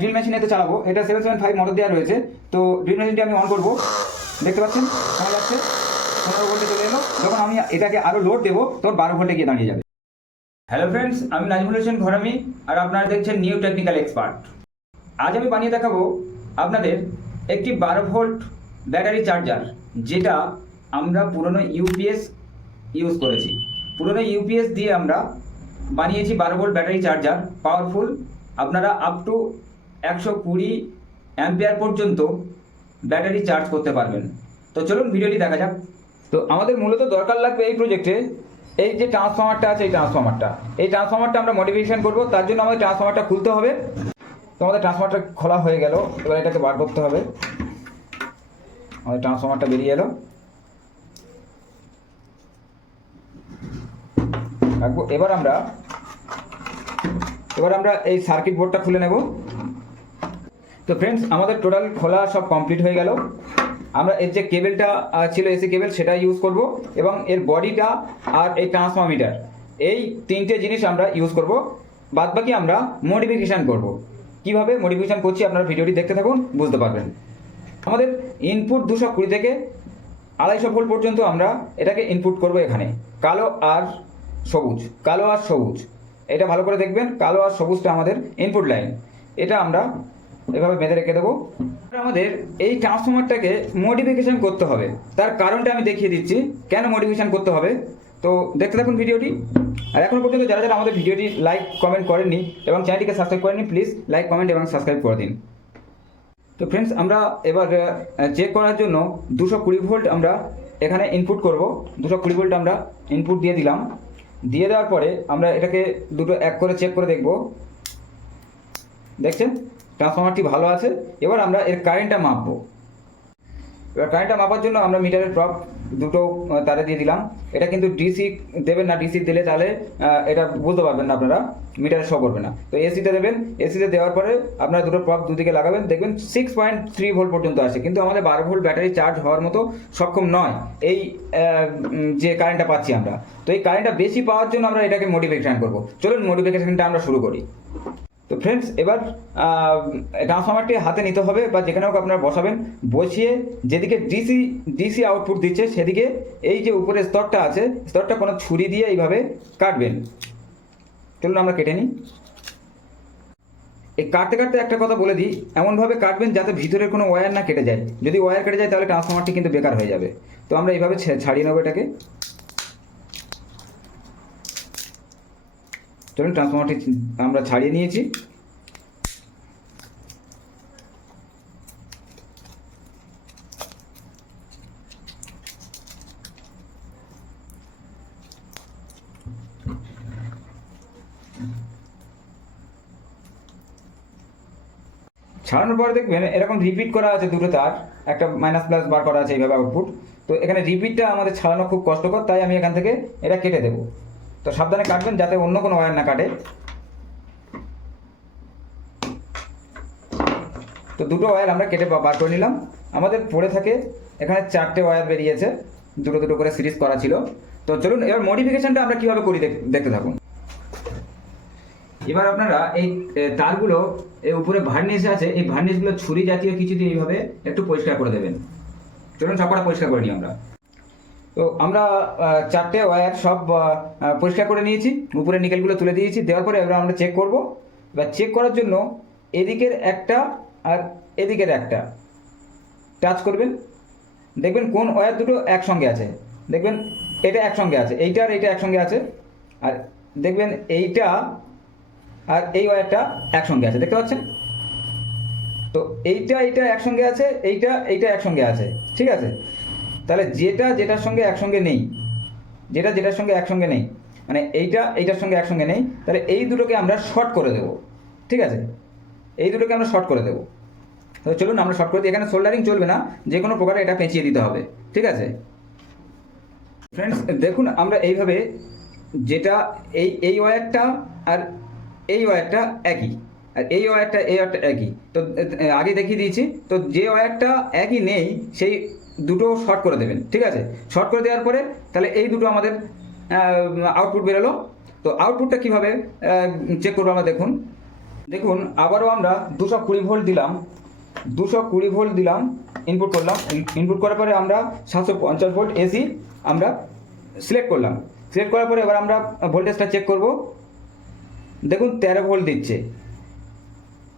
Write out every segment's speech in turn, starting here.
Drill machine এতে চালাবো। এটা সেভেন সেভেন ফাইভ মোটর দেওয়া রয়েছে। তো ড্রিল মেশিনটি আমি অন করব। দেখতে পাচ্ছেন? শোনা যাচ্ছে পনেরো ভোল্টে চলে এলো। যখন আমি এটাকে আরও লোড দেবো, তখন বারো ভোল্টে গিয়ে দাঁড়িয়ে যাবে। হ্যালো ফ্রেন্ডস আমি নাজমুল হোসেন ঘরামি, আর আপনারা দেখছেন নিউ টেকনিক্যাল এক্সপার্ট আজ আমি বানিয়ে দেখাবো আপনাদের একটি বারো ভোল্ট ব্যাটারি চার্জার যেটা আমরা পুরনো ইউপিএস ইউজ করেছি। পুরনো ইউপিএস দিয়ে আমরা বানিয়েছি বারো ভোল্ট ব্যাটারি চার্জার পাওয়ারফুল আপনারা আপ টু একশো কুড়ি অ্যাম্পিয়ার পর্যন্ত ব্যাটারি চার্জ করতে পারবেন। তো চলুন ভিডিওটি দেখা যাক। তো আমাদের মূলত দরকার লাগবে এই প্রজেক্টে এই যে ট্রান্সফর্মারটা আছে, এই ট্রান্সফর্মারটা এই ট্রান্সফর্মারটা আমরা মডিফিকেশন করব, তার জন্য আমাদের ট্রান্সফর্মারটা খুলতে হবে। তো আমাদের ট্রান্সফর্মারটা খোলা হয়ে গেল, এবার এটাকে বার করতে হবে। আমাদের ট্রান্সফর্মারটা বেরিয়ে এলো। এবার আমরা এবার আমরা এই সার্কিট বোর্ডটা খুলে নেব। তো ফ্রেন্ডস আমাদের টোটাল খোলা সব কমপ্লিট হয়ে গেল। আমরা এর যে কেবেলটা ছিল এসি কেবেল সেটা ইউজ করব এবং এর বডিটা আর এই ট্রান্সফর্মিটার এই তিনটে জিনিস আমরা ইউজ করব। বাদ বাকি আমরা মডিফিকেশান করব। কীভাবে মডিফিকেশান করছি আপনারা ভিডিওটি দেখতে থাকুন, বুঝতে পারবেন। আমাদের ইনপুট দুশো কুড়ি থেকে আড়াইশো ভোল্ট পর্যন্ত আমরা এটাকে ইনপুট করব এখানে। কালো আর সবুজ, কালো আর সবুজ। এটা ভালো করে দেখবেন, কালো আর সবুজটা আমাদের ইনপুট লাইন এটা আমরা এভাবে বেঁধে রেখে দেবো। আমাদের এই ট্রান্সফর্মারটাকে মডিফিকেশন করতে হবে। তার কারণটা আমি দেখিয়ে দিচ্ছি। কেন মডিফিকেশন করতে হবে? তো দেখতে থাকুন ভিডিওটি। আর এখনও পর্যন্ত যারা যারা আমাদের ভিডিওটি লাইক কমেন্ট করেননি এবং চ্যানেলটিকে সাবস্ক্রাইব করেননি প্লিজ লাইক কমেন্ট এবং সাবস্ক্রাইব করে দিন। তো ফ্রেন্ডস আমরা এবার চেক করার জন্য দুশো কুড়ি ভোল্ট আমরা এখানে ইনপুট করব। দুশো কুড়ি ভোল্ট আমরা ইনপুট দিয়ে দিলাম। দিয়ে দেওয়ার পরে আমরা এটাকে দুটো এক করে চেক করে দেখব। দেখছেন? ট্রান্সফর্মারটি ভালো আছে, এবার আমরা এর কারেন্টটা মাপবো। এবার কারেন্টটা মাপার জন্য আমরা মিটারের ড্রপ দুটো তারে দিয়ে দিলাম। এটা কিন্তু ডিসি দেবেন না ডিসি দিলে তাহলে এটা বুঝতে পারবেন না আপনারা মিটারে শো করবে না। তো এসিতে দেবেন এসিতে দেওয়ার পরে আপনারা দুটো প্রপ দুদিকে লাগাবেন, দেখবেন সিক্স পয়েন্ট থ্রি ভোল্ট পর্যন্ত আসে। কিন্তু আমাদের বারো ভোল্ট ব্যাটারি চার্জ হওয়ার মতো সক্ষম নয়, এই যে কারেন্টটা পাচ্ছি আমরা। তো এই কারেন্টটা বেশি পাওয়ার জন্য আমরা এটাকে মডিফিকেশন করব। চলুন মডিফিকেশনটা আমরা শুরু করি। তো ফ্রেন্ডস এবার ট্রান্সফর্মারটি হাতে নিতে হবে বা যেখানে হোক আপনারা বসাবেন। বসিয়ে যেদিকে ডিসি ডিসি আউটপুট দিচ্ছে, সেদিকে এই যে উপরে স্তরটা আছে, স্তরটা কোনো ছুরি দিয়ে এইভাবে কাটবেন। চলুন আমরা কেটে নিই। এই কাটতে কাটতে একটা কথা বলে দিই, এমনভাবে কাটবেন যাতে ভিতরের কোনো ওয়্যার না কেটে যায়। যদি ওয়্যার কেটে যায়, তাহলে ট্রান্সফর্মারটি কিন্তু বেকার হয়ে যাবে। তো আমরা এইভাবে ছাড়িয়ে নেব এটাকে। চলুন ট্রান্সফর্মারটি আমরা ছাড়িয়ে নিয়েছি। ছাড়ানোর পরে দেখবেন এরকম রিপিট করা আছে দুটো তার, একটা মাইনাস প্লাস বার করা আছে এইভাবে আউটপুট তো এখানে রিপিটটা আমাদের ছাড়ানো খুব কষ্টকর, তাই আমি এখান থেকে এটা কেটে দেবো। তো সাবধানে কাটবেন যাতে অন্য কোনো ওয়্যার না কাটে। তো দুটো ওয়্যার আমরা কেটে বার করে নিলাম। আমাদের পড়ে থাকে, এখানে চারটে ওয়্যার বেরিয়েছে, দুটো দুটো করে সিরিজ করা ছিল। তো চলুন, এবার মডিফিকেশনটা আমরা কীভাবে করি দেখ- দেখতে থাকুন। এবার আপনারা এই তারগুলো এই উপরে ভার্নিশ আছে, এই ভার্নিশগুলো ছুরি জাতীয় কিছু দিয়ে এইভাবে একটু পরিষ্কার করে দেবেন। চলুন সবকটা পরিষ্কার করে নিই আমরা। তো আমরা চারটে ওয়্যার সব পরিষ্কার করে নিয়েছি উপরে নিকেলগুলো তুলে দিয়েছি, দেওয়ার পরে এবার আমরা চেক করব। এবার চেক করার জন্য এদিকের একটা আর এদিকের একটা। টাচ করবেন। দেখবেন কোন ওয়্যার দুটো একসঙ্গে আছে। দেখবেন এটা একসঙ্গে আছে, এইটা আর এইটা একসঙ্গে আছে। আর দেখবেন এইটা আর এই ওয়্যারটা একসঙ্গে আছে, দেখতে পাচ্ছেন? তো এইটা এইটা একসঙ্গে আছে, এইটা এইটা একসঙ্গে আছে, ঠিক আছে? তাহলে যেটা যেটার সঙ্গে একসঙ্গে নেই, যেটা যেটার সঙ্গে একসঙ্গে নেই মানে এইটা এইটার সঙ্গে একসঙ্গে নেই, তাহলে এই দুটোকে আমরা শর্ট করে দেবো, ঠিক আছে? এই দুটোকে আমরা শর্ট করে দেবো। তো চলুন আমরা শর্ট করে দিই, এখানে সোল্ডারিং চলবে না যে কোনো প্রকারে এটা পেঁচিয়ে দিতে হবে, ঠিক আছে? ফ্রেন্ডস দেখুন, আমরা এইভাবে যেটা এই এই ওয়্যারটা আর এই ওয়্যারটা একই, আর এই ওয়্যারটা এই ওয়্যারটা একই। তো, আগে দেখিয়ে দিয়েছি, তো যে ওয়্যারটা একই নেই, সেই দুটো শর্ট করে দেবেন, ঠিক আছে? শর্ট করে দেওয়ার পরে তাহলে এই দুটো আমাদের আউটপুট বেরোলো। তো আউটপুটটা কীভাবে চেক করব আমরা দেখুন। দেখুন, আবারও আমরা দুশো কুড়ি ভোল্ট দিলাম। দুশো কুড়ি ভোল্ট দিলাম ইনপুট করলাম। ইনপুট করার পরে আমরা সাতশো পঞ্চাশ ভোল্ট এসি আমরা সিলেক্ট করলাম। সিলেক্ট করার পরে এবার আমরা ভোল্টেজটা চেক করব। দেখুন, তেরো ভোল্ট দিচ্ছে।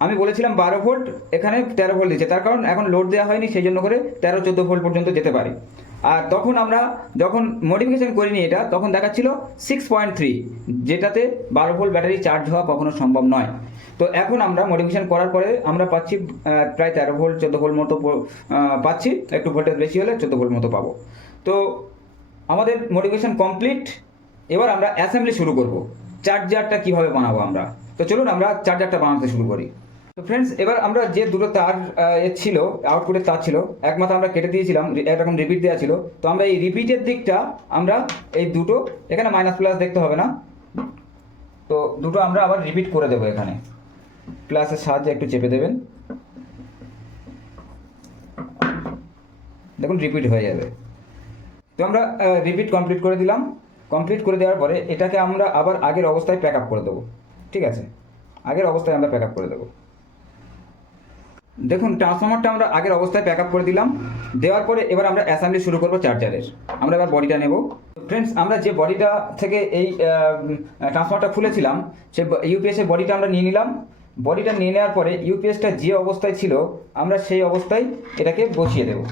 আমি বলেছিলাম বারো ভোল্ট, এখানে তেরো ভোল্ট দিচ্ছে। তার কারণ এখন লোড দেওয়া হয়নি, সেই জন্য করে তেরো, চোদ্দ ভোল্ট পর্যন্ত যেতে পারে। আর তখন আমরা যখন মডিফিকেশন করিনি এটা, তখন দেখাচ্ছিল সিক্স পয়েন্ট থ্রি যেটাতে বারো ভোল্ট ব্যাটারি চার্জ হওয়া কখনো সম্ভব নয়। তো এখন আমরা মডিফিকেশন করার পরে আমরা পাচ্ছি প্রায় তেরো ভোল্ট, চোদ্দ ভোল্ট মতো পাচ্ছি। একটু ভোল্টেজ বেশি হলে চোদ্দ ভোল্ট মতো পাবো। তো আমাদের মডিফিকেশন কমপ্লিট এবার আমরা অ্যাসেম্বলি শুরু করব। চার্জারটা কীভাবে বানাবো আমরা? তো চলুন আমরা চার্জারটা বানাতে শুরু করি। তো ফ্রেন্ডস এবার আমরা যে দুটো তার ছিল আউটপুটের তার ছিল, একমাত্র আমরা কেটে দিয়েছিলাম এরকম রিপিট দেওয়া ছিল। তো আমরা এই রিপিটের দিকটা আমরা এই দুটো, এখানে মাইনাস প্লাস দেখতে হবে না। তো দুটো আমরা আবার রিপিট করে দেবো এখানে। প্লাসের সাহায্যে একটু চেপে দেবেন। দেখুন রিপিট হয়ে যাবে। তো আমরা রিপিট কমপ্লিট করে দিলাম। কমপ্লিট করে দেওয়ার পরে এটাকে আমরা আবার আগের অবস্থায় প্যাক আপ করে দেবো। ঠিক আছে? আগের অবস্থায় আমরা প্যাক আপ করে দেবো। দেখুন ট্রান্সফর্মারটা আমরা আগের অবস্থায় প্যাক আপ করে দিলাম। দেওয়ার পরে এবার আমরা অ্যাসেম্বলি শুরু করব চার্জারের আমরা এবার বডিটা নেব। ফ্রেন্ডস আমরা যে বডিটা থেকে এই ট্রান্সফর্মারটা খুলেছিলাম, সে ইউপিএসের বডিটা আমরা নিয়ে নিলাম। বডিটা নিয়ে নেওয়ার পরে ইউপিএসটা যে অবস্থায় ছিল, আমরা সেই অবস্থায় এটাকে বসিয়ে দেবো।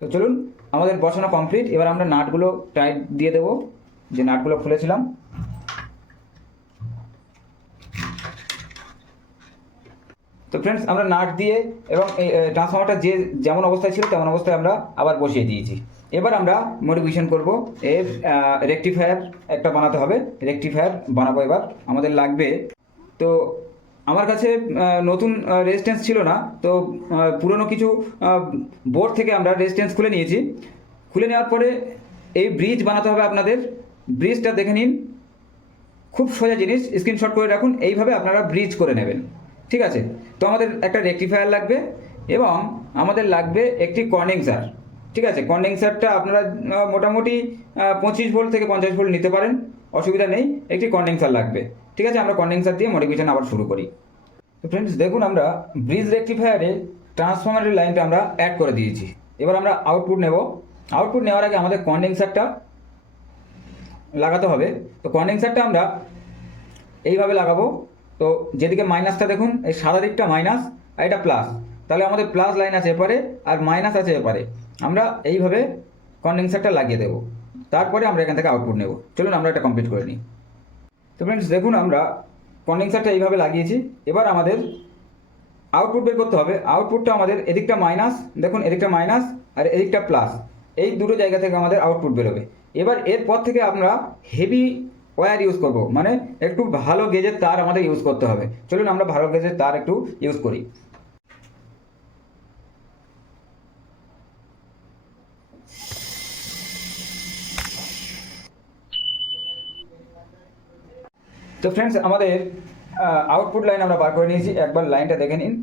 তো চলুন, আমাদের বসানো কমপ্লিট এবার আমরা নাটগুলো টাইট দিয়ে দেবো। যে নাটগুলো খুলেছিলাম। তো ফ্রেন্ডস আমরা নাট দিয়ে এবং ট্রান্সফর্মারটা যে যেমন অবস্থায় ছিল, তেমন অবস্থায় আমরা আবার বসিয়ে দিয়েছি। এবার আমরা মডিফিকেশন করব। এর রেকটিফায়ার একটা বানাতে হবে। রেকটিফায়ার বানাবো এবার। আমাদের লাগবে। তো আমার কাছে নতুন রেজিস্ট্যান্স ছিল না। তো পুরনো কিছু বোর্ড থেকে আমরা রেজিস্ট্যান্স খুলে নিয়েছি। খুলে নেওয়ার পরে এই ব্রিজ বানাতে হবে আপনাদের। ব্রিজটা দেখে নিন। খুব সোজা জিনিস স্ক্রিনশট করে রাখুন, এইভাবে আপনারা ব্রিজ করে নেবেন। ঠিক আছে? তো আমাদের একটা রেকটিফায়ার লাগবে এবং আমাদের লাগবে একটি কন্ডেন্সার ঠিক আছে? কন্ডেন্সারটা আপনারা মোটামুটি পঁচিশ ভোল্ট থেকে পঞ্চাশ ভোল্ট নিতে পারেন। অসুবিধা নেই, একটি কন্ডেন্সার লাগবে। ঠিক আছে? আমরা কন্ডেন্সার দিয়ে মডিফিকেশন আবার শুরু করি। তো ফ্রেন্ডস দেখুন আমরা ব্রিজ রেকটিফায়ারে ট্রান্সফরমারের লাইনটা আমরা অ্যাড করে দিয়েছি। এবার আমরা আউটপুট নেব। আউটপুট নেওয়ার আগে আমাদের কন্ডেন্সারটা লাগাতে হবে। তো কন্ডেন্সারটা আমরা এইভাবে লাগাবো। তো যেদিকে মাইনাসটা দেখুন, এই সাদা দিকটা মাইনাস আর এটা প্লাস তাহলে আমাদের প্লাস লাইন আছে এপারে আর মাইনাস আছে এপারে। আমরা এইভাবে কন্ডেন্সারটা লাগিয়ে দেবো। তারপরে আমরা এখান থেকে আউটপুট নেব। চলুন আমরা এটা কমপ্লিট করে নিই। তো ফ্রেন্ডস দেখুন আমরা কন্ডেন্সারটা এইভাবে লাগিয়েছি। এবার আমাদের আউটপুট বের করতে হবে। আউটপুটটা আমাদের এদিকটা মাইনাস দেখুন এদিকটা মাইনাস আর এদিকটা প্লাস এই দুটো জায়গা থেকে আমাদের আউটপুট বেরোবে। এবার এরপর থেকে আমরা হেভি ওয়্যার ইউজ করব। মানে একটু ভালো গেজের তার আমাদের ইউজ করতে হবে। চলুন আমরা ভালো গেজের তার একটু ইউজ করি। তো ফ্রেন্ডস আমাদের আউটপুট লাইন আমরা বার করে নিয়েছি। একবার লাইনটা দেখে নিন।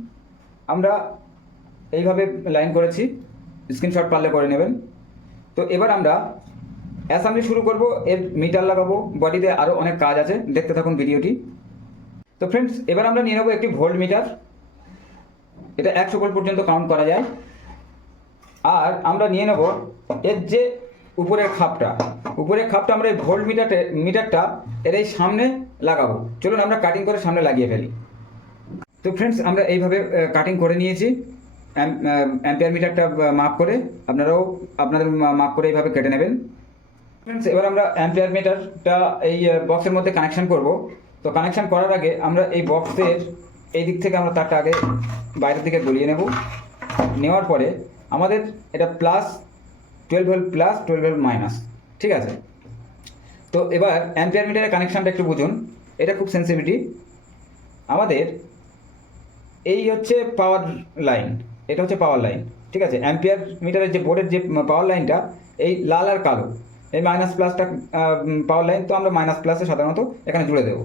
আমরা এইভাবে লাইন করেছি। স্ক্রিনশট পারলে করে নেবেন। তো এবার আমরা অ্যাসাম্বলি শুরু করব, এর মিটার লাগাবো, বডিতে আরও অনেক কাজ আছে, দেখতে থাকুন ভিডিওটি। তো ফ্রেন্ডস এবার আমরা নিয়ে নেব একটি ভোল্ট মিটার। এটা একশো ভোল্ট পর্যন্ত কাউন্ট করা যায়। আর আমরা নিয়ে নেব এর যে উপরের খাপটা উপরের খাপটা আমরা এই ভোল্ট মিটারটে, মিটারটা এর এই সামনে লাগাবো। চলুন আমরা কাটিং করে সামনে লাগিয়ে ফেলি। তো ফ্রেন্ডস আমরা এইভাবে কাটিং করে নিয়েছি। অ্যাম্পিয়ার মিটারটা মাপ করে, আপনারাও আপনাদের মাপ করে এইভাবে কেটে নেবেন। ফ্রেন্ডস এবার আমরা অ্যাম্পিয়ার মিটারটা এই বক্সের মধ্যে কানেকশন করব। তো কানেকশন করার আগে আমরা এই বক্সের এই দিক থেকে আমরা তারটা আগে বাইরের দিকে গলিয়ে নেব। নেওয়ার পরে আমাদের এটা plus twelve volt plus twelve volt minus ঠিক আছে? তো এবার অ্যাম্পিয়ার মিটারের কানেকশনটা একটু বুঝুন। এটা খুব সেন্সিটিভিটি আমাদের এই হচ্ছে পাওয়ার লাইন এটা হচ্ছে পাওয়ার লাইন ঠিক আছে? অ্যাম্পিয়ার মিটারের যে বোর্ডের যে পাওয়ার লাইনটা এই লাল আর কালো। এই মাইনাস প্লাসটা পাওয়ার লাইন তো আমরা মাইনাস প্লাসে সাধারণত এখানে জুড়ে দেবো।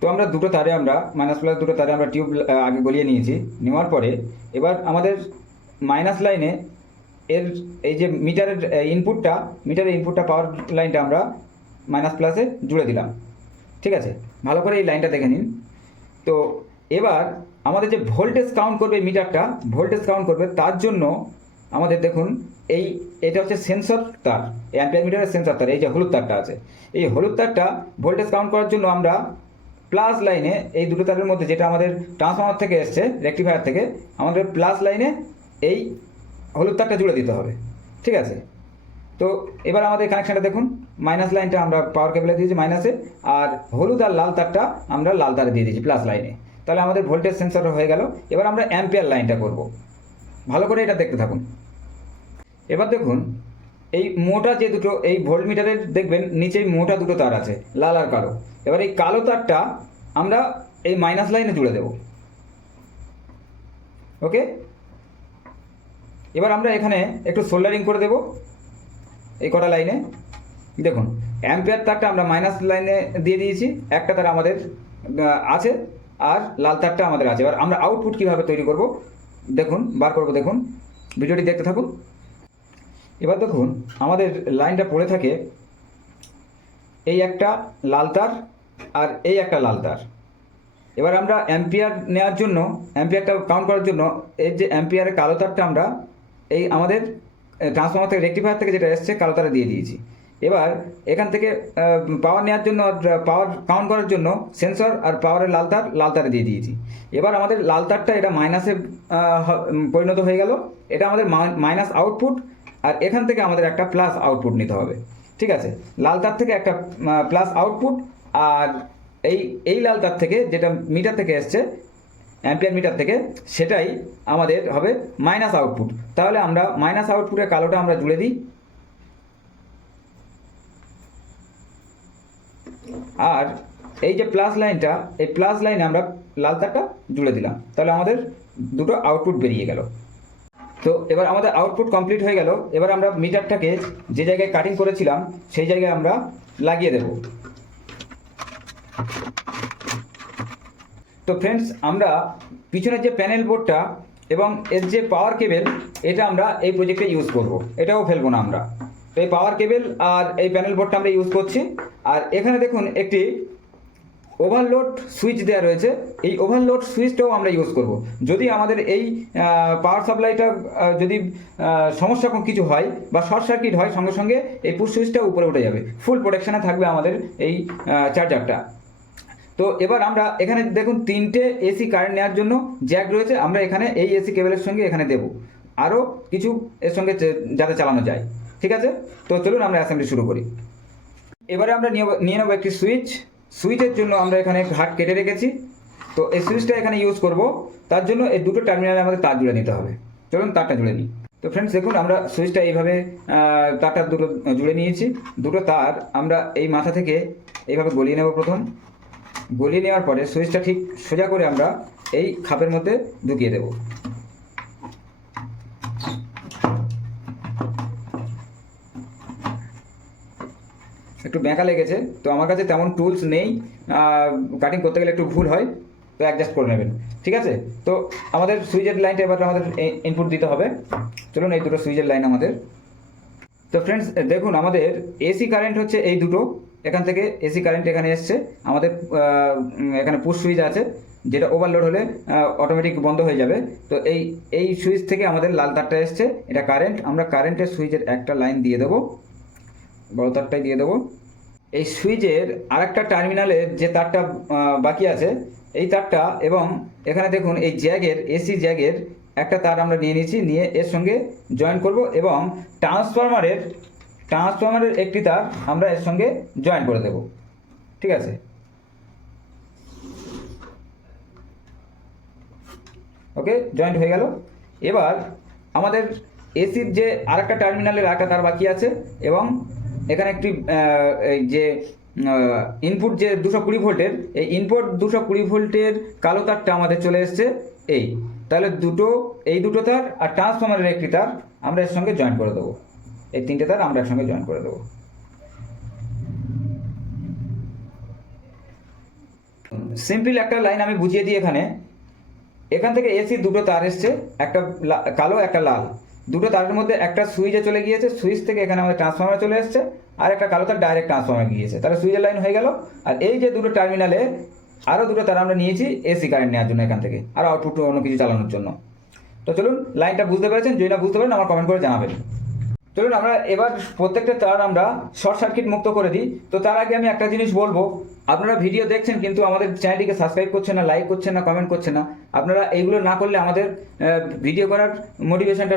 তো আমরা দুটো তারে আমরা মাইনাস প্লাস দুটো তারে আমরা টিউব আগে গলিয়ে নিয়েছি। নেওয়ার পরে এবার আমাদের মাইনাস লাইনে এর, এই যে মিটারের ইনপুটটা মিটারের ইনপুটটা পাওয়ার লাইনটা আমরা মাইনাস প্লাসে জুড়ে দিলাম। ঠিক আছে? ভালো করে এই লাইনটা দেখে নিন। তো এবার আমাদের যে ভোল্টেজ কাউন্ট করবে মিটারটা ভোল্টেজ কাউন্ট করবে তার জন্য আমাদের দেখুন, এই, এটা হচ্ছে সেন্সর তার অ্যাম্পিয়ার মিটারের সেন্সর তার, এই যে হলুদ তারটা আছে। এই হলুদ তারটা ভোল্টেজ কাউন্ট করার জন্য আমরা প্লাস লাইনে এই দুটো তারের মধ্যে যেটা আমাদের ট্রান্সফর্মার থেকে এসছে রেক্টিফায়ার থেকে, আমাদের প্লাস লাইনে এই হলুদ তারটা জুড়ে দিতে হবে। ঠিক আছে? তো এবার আমাদের কানেকশানটা দেখুন মাইনাস লাইনটা আমরা পাওয়ার কেবলে দিয়েছি মাইনাসে আর হলুদ আর লাল তারটা আমরা লাল তারে দিয়ে দিয়েছি প্লাস লাইনে তাহলে আমাদের ভোল্টেজ সেন্সর হয়ে গেল। এবার আমরা অ্যাম্পিয়ার লাইনটা করব। ভালো করে এটা দেখতে থাকুন। এবার দেখুন, এই মোটা যে দুটো, এই ভোল্ট মিটারের দেখবেন নিচেই মোটা দুটো তার আছে, লাল আর কালো। এবার এই কালো তারটা আমরা এই মাইনাস লাইনে জুড়ে দেব। ওকে? এবার আমরা এখানে একটু সোল্ডারিং করে দেব, এই কটা লাইনে দেখুন অ্যাম্পিয়ার তারটা আমরা মাইনাস লাইনে দিয়ে দিয়েছি, একটা তার আমাদের আছে, আর লাল তারটা আমাদের আছে। এবার আমরা আউটপুট কীভাবে তৈরি করব, দেখুন, বার করব, দেখুন। ভিডিওটি দেখতে থাকুন। এবার দেখুন, আমাদের লাইনটা পড়ে থাকে, এই একটা লাল তার আর এই একটা লাল তার। এবার আমরা অ্যাম্পিয়ার নেওয়ার জন্য, অ্যাম্পিয়ারটা কাউন্ট করার জন্য এর যে অ্যাম্পিয়ারের কালো তারটা আমরা এই আমাদের ট্রান্সফর্মার থেকে রেক্টিফায়ার থেকে যেটা এসছে, কালো তারে দিয়ে দিয়েছি। এবার এখান থেকে পাওয়ার নেওয়ার জন্য পাওয়ার কাউন্ট করার জন্য সেন্সর আর পাওয়ারের লাল তার, লাল তারে দিয়ে দিয়েছি। এবার আমাদের লাল তারটা এটা মাইনাসে পরিণত হয়ে গেল। এটা আমাদের মাইনাস আউটপুট আর এখান থেকে আমাদের একটা প্লাস আউটপুট নিতে হবে, ঠিক আছে? লাল তার থেকে একটা প্লাস আউটপুট আর এই এই লাল তার থেকে যেটা মিটার থেকে এসছে অ্যাম্পিয়ার মিটার থেকে, সেটাই আমাদের হবে মাইনাস আউটপুট তাহলে আমরা মাইনাস আউটপুটের কালোটা আমরা জুড়ে দিই। আর এই যে প্লাস লাইনটা এই প্লাস লাইনে আমরা লাল তারটা জুড়ে দিলাম। তাহলে আমাদের দুটো আউটপুট বেরিয়ে গেল। তো এবার আমাদের আউটপুট কমপ্লিট হয়ে গেল। এবার আমরা মিটারটাকে যে জায়গায় কাটিং করেছিলাম, সেই জায়গায় আমরা লাগিয়ে দেব। তো ফ্রেন্ডস আমরা পিছনের যে প্যানেল বোর্ডটা এবং এর যে পাওয়ার কেবেল এটা আমরা এই প্রজেক্টে ইউজ করব। এটাও ফেলব না আমরা। তো এই পাওয়ার কেবেল আর এই প্যানেল বোর্ডটা আমরা ইউজ করছি। আর এখানে দেখুন একটি ওভারলোড সুইচ দেওয়া রয়েছে, এই ওভারলোড সুইচটাও আমরা ইউজ করব। যদি আমাদের এই পাওয়ার সাপ্লাইটা যদি সমস্যা কিছু হয় বা শর্ট সার্কিট হয়, সঙ্গে সঙ্গে এই পুশ সুইচটা উপরে উঠে যাবে। ফুল প্রোটেকশানে থাকবে আমাদের এই চার্জারটা তো এবার আমরা এখানে দেখুন, তিনটে এসি কারেন্ট নেওয়ার জন্য জ্যাক রয়েছে, আমরা এখানে এই এসি কেবলের সঙ্গে এখানে দেব। আরও কিছু এর সঙ্গে যাতে চালানো যায়। ঠিক আছে? তো চলুন আমরা অ্যাসেম্বলি শুরু করি। এবারে আমরা নিয়ে নেব একটি সুইচ সুইচের জন্য আমরা এখানে ঘাট কেটে রেখেছি। তো এই সুইচটা এখানে ইউজ করব। তার জন্য এই দুটো টার্মিনালে আমাদের তার জুড়ে নিতে হবে। চলুন তারটা জুড়ে নিই। তো ফ্রেন্ডস দেখুন আমরা সুইচটা এইভাবে তারটা দুটো জুড়ে নিয়েছি। দুটো তার আমরা এই মাথা থেকে এইভাবে গলিয়ে নেব প্রথম। গলিয়ে নেওয়ার পরে সুইচটা ঠিক সোজা করে আমরা এই খাপের মধ্যে ঢুকিয়ে দেব। একটু বেঁকা লেগেছে, তো আমার কাছে তেমন টুলস নেই কাটিং করতে গেলে একটু ভুল হয়, তো অ্যাডজাস্ট করে নেবেন, ঠিক আছে? তো আমাদের সুইচের লাইনটা এবার আমাদের ইনপুট দিতে হবে, চলুন এই দুটো সুইচের লাইন আমাদের। তো ফ্রেন্ডস দেখুন, আমাদের এসি কারেন্ট হচ্ছে এই দুটো, এখান থেকে এসি কারেন্ট এখানে এসছে, আমাদের এখানে পুশ সুইচ আছে, যেটা ওভারলোড হলে অটোমেটিক বন্ধ হয়ে যাবে, তো এই এই সুইচ থেকে আমাদের লাল তারটা এসছে, এটা কারেন্ট আমরা কারেন্টের সুইচের একটা লাইন দিয়ে দেবো, বড় তারটাই দিয়ে দেবো। এই সুইচের আরেকটা টার্মিনালের যে তারটা বাকি আছে, এই তারটা এবং এখানে দেখুন এই জ্যাগের, এসি জ্যাগের একটা তার আমরা নিয়ে নিয়েছি, নিয়ে এর সঙ্গে জয়েন করব এবং ট্রান্সফরমারের ট্রান্সফরমারের একটি তার আমরা এর সঙ্গে জয়েন করে দেব। ঠিক আছে? ওকে, জয়েন্ট হয়ে গেল। এবার আমাদের এসির যে আরেকটা টার্মিনালের আরেকটা তার বাকি আছে এবং এখানে একটি এই যে ইনপুট যে দুশো কুড়ি ভোল্টের, এই ইনপুট দুশো কুড়ি ভোল্টের কালো তারটা আমাদের চলে এসছে এই। তাহলে দুটো, এই দুটো তার আর ট্রান্সফর্মারের একটি তার আমরা এর সঙ্গে জয়েন করে দেবো। এই তিনটে তার আমরা একসঙ্গে জয়েন করে দেবো। সিম্পল একটা লাইন আমি বুঝিয়ে দিই এখানে। এখান থেকে এসি দুটো তার এসছে, একটা কালো, একটা লাল। দুটো তারের মধ্যে একটা সুইচে চলে গিয়েছে, সুইচ থেকে এখানে আমাদের ট্রান্সফর্মার চলে এসেছে, আর একটা কালো তার ডাইরেক্ট ট্রান্সফর্মার গিয়েছে। তাহলে সুইচের লাইন হয়ে গেল। আর এই যে দুটো টার্মিনালে আরও দুটো তার আমরা নিয়েছি এসি কারেন্ট নেওয়ার জন্য এখান থেকে, আর আউটপুট অন্য কিছু চালানোর জন্য। তো চলুন লাইনটা বুঝতে পেরেছেন? যদি না বুঝতে পারেন, আমার কমেন্ট করে জানাবেন। চলুন, আমরা এবার প্রত্যেকটা তার আমরা শর্ট সার্কিট মুক্ত করে দিই। তো তার আগে আমি একটা জিনিস বলব আপনারা ভিডিও দেখছেন কিন্তু আমাদের চ্যানেলটিকে সাবস্ক্রাইব করছেন না লাইক করছেন না কমেন্ট করছেন না, আপনারা এইগুলো না করলে আমাদের ভিডিও করার মোটিভেশনটা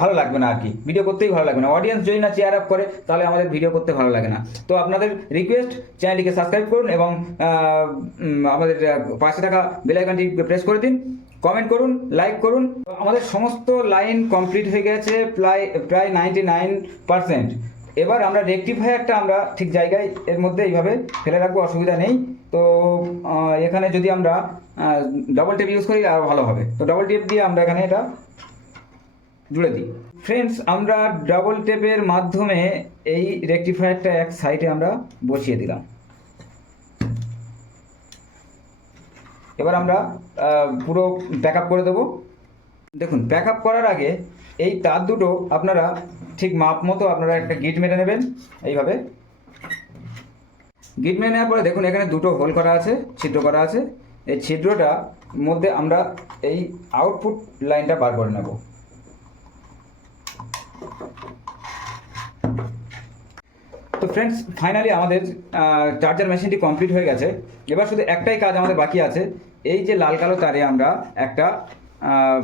ভালো লাগবে না আর কি। ভিডিও করতেই ভালো লাগবে না। অডিয়েন্স যদি না চেয়ার আপ করে, তাহলে আমাদের ভিডিও করতে ভালো লাগে না। তো আপনাদের রিকোয়েস্ট চ্যানেলটিকে সাবস্ক্রাইব করুন এবং আমাদের পাশে থাকা বেলাইকনটি প্রেস করে দিন কমেন্ট করুন লাইক করুন। আমাদের সমস্ত লাইন কমপ্লিট হয়ে গেছে, প্রায় প্রায় নাইনটি নাইন পার্সেন্ট এবার আমরা রেকটিফায়ারটা আমরা ঠিক জায়গায় এর মধ্যে এইভাবে ফেলে রাখব, অসুবিধা নেই। তো এখানে যদি আমরা ডবল টেপ ইউজ করি আরও ভালো হবে। তো ডবল টেপ দিয়ে আমরা এখানে এটা জুড়ে দিই। ফ্রেন্ডস আমরা ডবল টেপের মাধ্যমে এই রেকটিফায়ারটা এক সাইডে আমরা বসিয়ে দিলাম। এবার আমরা পুরো ব্যাক করে দেবো। দেখুন প্যাক আপ করার আগে এই তার দুটো আপনারা ঠিক মাপ মতো আপনারা একটা গিট মেরে নেবেন, এইভাবে। গিট মেরে নেওয়ার পরে দেখুন, এখানে দুটো হোল করা আছে, ছিদ্র করা আছে। এই ছিদ্রটা মধ্যে আমরা এই আউটপুট লাইনটা বার করে নেব। তো ফ্রেন্ডস ফাইনালি আমাদের চার্জার মেশিনটি কমপ্লিট হয়ে গেছে। এবার শুধু একটাই কাজ আমাদের বাকি আছে। এই যে লাল কালো তারে আমরা একটা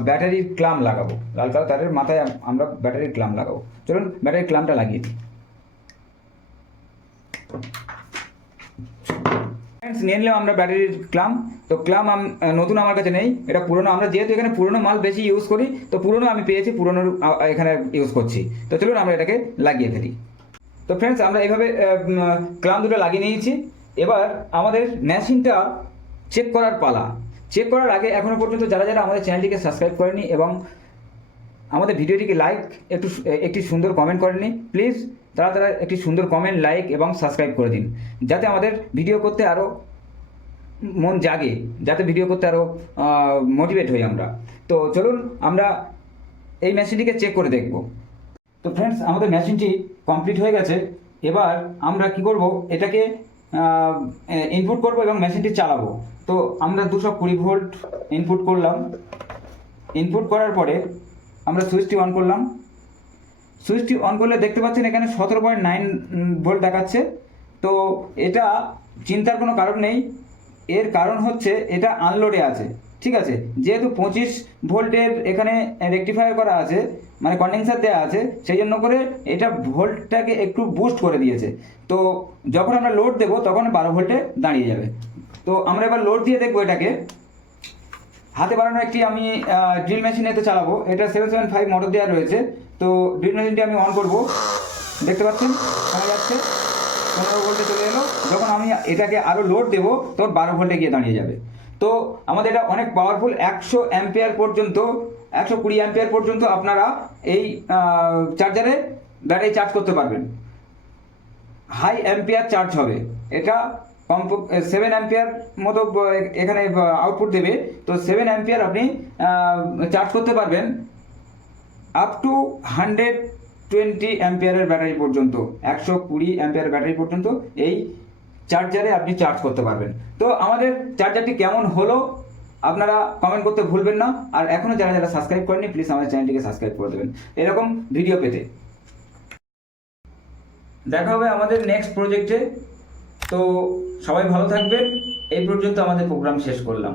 ব্যাটারির ক্লাম লাগাবো। লাল কালো তারের মাথায় আমরা ব্যাটারির ক্লাম লাগাবো। চলুন ব্যাটারির ক্লামটা লাগিয়ে দিই। ফ্রেন্ডস নিয়ে নিলাম আমরা ব্যাটারির ক্লাম তো ক্লাম নতুন আমার কাছে নেই। এটা পুরনো। আমরা যেহেতু এখানে পুরনো মাল বেশি ইউজ করি, তো পুরনো আমি পেয়েছি পুরনো এখানে ইউজ করছি। তো চলুন, আমরা এটাকে লাগিয়ে ফেলি। তো ফ্রেন্ডস আমরা এইভাবে ক্লাম দুটো লাগিয়ে নিয়েছি। এবার আমাদের মেশিনটা চেক করার পালা। চেক করার আগে এখনও পর্যন্ত যারা যারা আমাদের চ্যানেলটিকে সাবস্ক্রাইব করেনি এবং আমাদের ভিডিওটিকে লাইক একটু একটি সুন্দর কমেন্ট করেননি প্লিজ তারা তারা একটি সুন্দর কমেন্ট লাইক এবং সাবস্ক্রাইব করে দিন। যাতে আমাদের ভিডিও করতে আরও মন জাগে, যাতে ভিডিও করতে আরও মোটিভেট হই আমরা। তো চলুন আমরা এই মেশিনটিকে চেক করে দেখব। তো ফ্রেন্ডস আমাদের মেশিনটি কমপ্লিট হয়ে গেছে। এবার আমরা কি করব? এটাকে ইনপুট করব এবং মেশিনটি চালাবো। তো আমরা দুশো কুড়ি ভোল্ট ইনপুট করলাম। ইনপুট করার পরে আমরা সুইচটি অন করলাম। সুইচটি অন করলে দেখতে পাচ্ছেন এখানে সতেরো পয়েন্ট নাইন ভোল্ট দেখাচ্ছে। তো এটা চিন্তার কোনো কারণ নেই। এর কারণ হচ্ছে এটা আনলোডে আছে। ঠিক আছে? যেহেতু পঁচিশ ভোল্টের এখানে রেকটিফায়ার করা আছে মানে কন্ডেন্সার দেওয়া আছে সেই জন্য করে এটা ভোল্টটাকে একটু বুস্ট করে দিয়েছে। তো যখন আমরা লোড দেবো, তখন বারো ভোল্টে দাঁড়িয়ে যাবে। তো আমরা এবার লোড দিয়ে দেখব এটাকে। হাতে বানানো একটি আমি ড্রিল মেশিন এতে চালাবো। এটা সেভেন সেভেন ফাইভ মোটর দেওয়া রয়েছে। তো ড্রিল মেশিনটি আমি অন করব। দেখতে পাচ্ছেন? শোনা যাচ্ছে? পনেরো ভোল্টে চলে এলো। যখন আমি এটাকে আরও লোড দেবো, তখন বারো ভোল্টে গিয়ে দাঁড়িয়ে যাবে। তো আমাদের এটা অনেক পাওয়ারফুল একশো অ্যাম্পিয়ার পর্যন্ত, একশো কুড়ি অ্যাম্পিয়ার পর্যন্ত আপনারা এই চার্জারে ব্যাটারি চার্জ করতে পারবেন। হাই অ্যাম্পিয়ার চার্জ হবে। এটা কম সেভেন অ্যাম্পিয়ার মতো এখানে আউটপুট দেবে। তো সেভেন অ্যাম্পিয়ার আপনি চার্জ করতে পারবেন আপ টু হান্ড্রেড টোয়েন্টি অ্যাম্পিয়ারের ব্যাটারি পর্যন্ত। একশো কুড়ি অ্যাম্পিয়ার ব্যাটারি পর্যন্ত এই চার্জারে আপনি চার্জ করতে পারবেন। তো আমাদের চার্জারটি কেমন হলো আপনারা কমেন্ট করতে ভুলবেন না। আর এখনও যারা যারা সাবস্ক্রাইব করেনি প্লিজ আমাদের চ্যানেলটিকে সাবস্ক্রাইব করে দেবেন। এরকম ভিডিও পেতে। দেখা হবে আমাদের নেক্সট প্রজেক্টে তো সবাই ভালো থাকবেন। এই পর্যন্ত আমাদের প্রোগ্রাম শেষ করলাম।